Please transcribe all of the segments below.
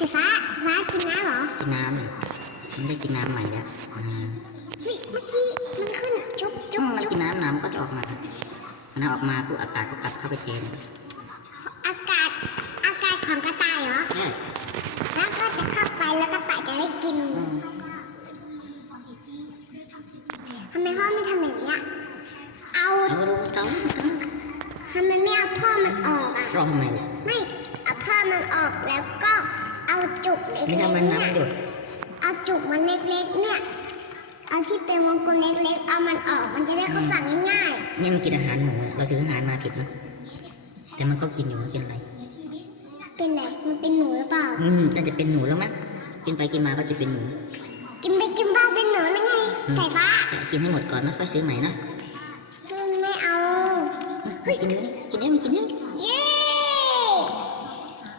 สีฟ้าฟ้ากินน้ำเหรอ กินน้ำเลยมันได้กินน้ำใหม่แล้วอืมเฮ้ยเมื่อกี้มันขึ้นจุ๊บจุ๊บแล้วจุ๊กิบนน้ำน้ำก็จะออกมาน้ำออกมาปุ๊บอากาศก็กลับเข้าไปเทนครับอากาศอากาศของกระต่ายเหรอใช่แล้วก็จะเข้าไปแล้วกระต่ายจะได้กินอืมทำไมพ่อไม่ทำอย่างเงี้ยเอาเอาดูต้องทำไมไม่เอาท่อมันออกอะรอทำไมล่ะไม่เอาท่อมันออกแล้ว ไม่ๆทำมันเนี่ยน้ำหยดเอาจุกมันเล็กๆเนี่ยเอาที่เป็นวงกลมเล็กๆเอามันออกมันจะได้เข้าฝั่งง่ายเนี่ยมันกินอาหารหนูอะเราซื้ออาหารมาผิดนะแต่มันก็กินอยู่ไม่เป็นไรๆเป็นไรมันเป็นหนูหรือเปล่าอืมน่าจะเป็นหนูแล้วมั้งกินไปกินมาก็จะเป็นหนูกินไปกินบ้าเป็นหนูหรือไงอืมสายฟ้าแต่กินให้หมดก่อนแล้วค่อยซื้อใหม่นะไม่เอาเฮ้ยกินเนื้อกินเนื้อมันกินเนื้อ เย้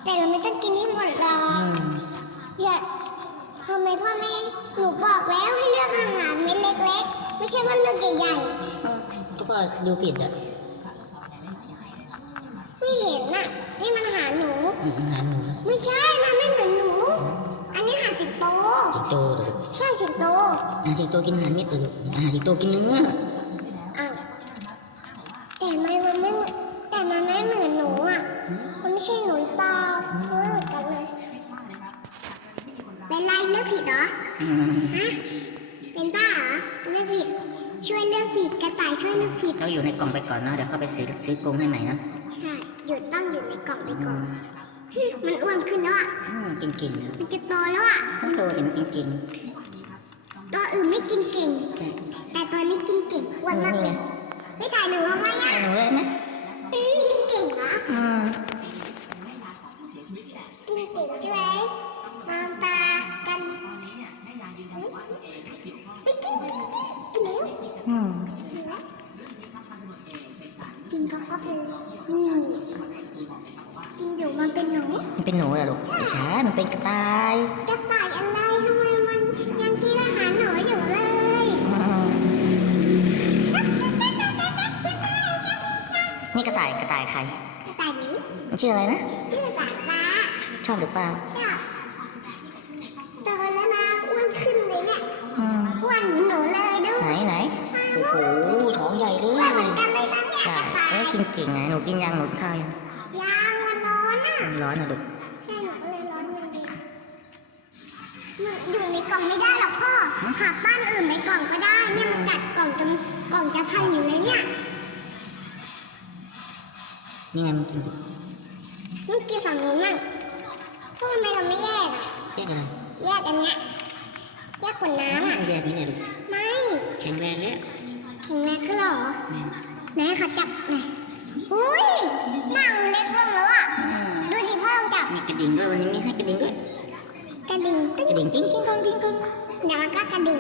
แต่เราไม่ต้องกินให้หมดหรอ อื ก ม อย่าทำไมพ่อแม่หนูบอกแล้วให้เลือกอาหารเม็ดเล็กๆ ไม่ใช่ว่าเลือกใหญ่ก็ว่าดูผิดอะๆ ไม่เห็นน่ะ นี่มันอาหารหนู อืมอาหารหนูไม่ใช่ มันไม่เหมือนหนู อันนี้อาหารสิงโต สิงโตเหรอลูกใช่สิงโต อาหารสิงโตกินอาหารเม็ดเหรอลูกอาหารสิงโตกินเนื้ออ้าวแต่ไม่มันไม่แต่มันไม่เหมือนหนูอะ มันไม่ใช่หนูเปล่ามันไม่เหมือน เป็นไรเลือกผิดเหรออืมฮะ เป็นบ้าเหรอเลือกผิด ช่วยเลือกผิดกระต่ายช่วยเลือกผิดเขาอยู่ในกล่องไปก่อนเนาะเดี๋ยวเข้าไปซื้อซื้อกรงให้ใหม่นะใช่หยุดต้องอยู่ในกล่องไปอืก่อนมฮึมันอ้วนขึ้นแล้วอะอืมกินเก่งนะมันจะโตแล้วอะต้องโตแต่มันกินเก่งตัวอื่นไม่กินเก่งใช่แต่ตัวนี้กินเก่งอ้วนมากนี่เลไงยไม่ถ่ายหนูเอาไว้อะให้หนูเลยไหมกินเก่งเหรออืมกินเก่งใช่ไหมมองตากัน กินกินกินกินแล้วอืมกินก็ก็เป็นนี่กินอยู่มันเป็นหนูมันเป็นหนูเหรอลูกไม่ใช่มันเป็นกระต่าย กระต่ายอะไรทำไมมันยังกินอาหารหนูอยู่เลยอืมนี่กระต่ายกระต่ายใคร กระต่ายหนูมันชื่ออะไรนะชื่อสายฟ้าชอบหรือเปล่าช่โต เอ้ยกินเก่งไงหนูกินยังหนูกินข้าวยังยางมันร้อนอะร้อนนะลูกใช่หนูก็เลยร้อนมันดีมันอยู่ในกล่องไม่ได้หรอกพ่อหาบ้านอื่นในกล่องก็ได้เนี่ยมันกัดกล่องจนกล่องจะพังอยู่เลยเนี่ยนี่ไงมันกินอยู่มันกินฝั่งนู้นมั่งพวกทำไมเราไม่แยกอะแยกอะไรแยกอันเนี้ยแยกขวดน้ำอะแยกนี่แหละลูกไม่แข็งแรงแล้วแข็งแรงขึ้นเหรออืมไหนขอจับหน่อย อุ้ยนั่งเล็กลงแล้วอะอืมดูดิพ่อลองจับ มีกระดิ่งด้วยวันนี้มีให้กระดิ่งด้วย กระดิ่งตึ้งกระดิ่งกิ้งกิ้งกองกิ้งกองเดี๋ยวมันก็กระดิ่ง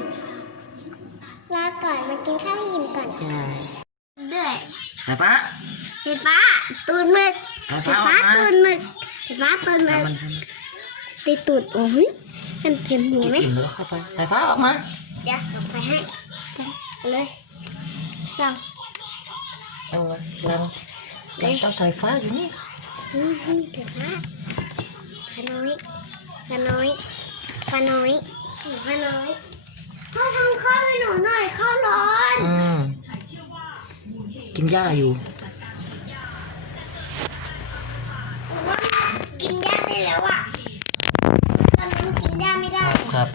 รอก่อนมากินข้าวให้อิ่มก่อนใช่ด้วยสายฟ้าไฟฟ้าตูนหมึกสายไฟฟ้าฟ้าออกมาตูนหมึกไฟฟ้าตูนหมึกมันตีตูดโอ้ยเห็นเห็นหัวไหมอิ่มแล้วเข้าไปสายฟ้าออกมา เดี๋ยวส่งไปให้เอาเลยส่ง เอาละเราเราต้องสายฟ้าอยู่นี่นี่นี่ไฟฟ้าขาน้อยขาน้อยขาน้อยขาน้อยพ่อทำข้าวให้หนูหน่อยข้าวร้อนอืมกินหญ้าอยู่หนูว่ากินหญ้าได้แล้วอะตอนนั้นกินหญ้าไม่ได้ครับ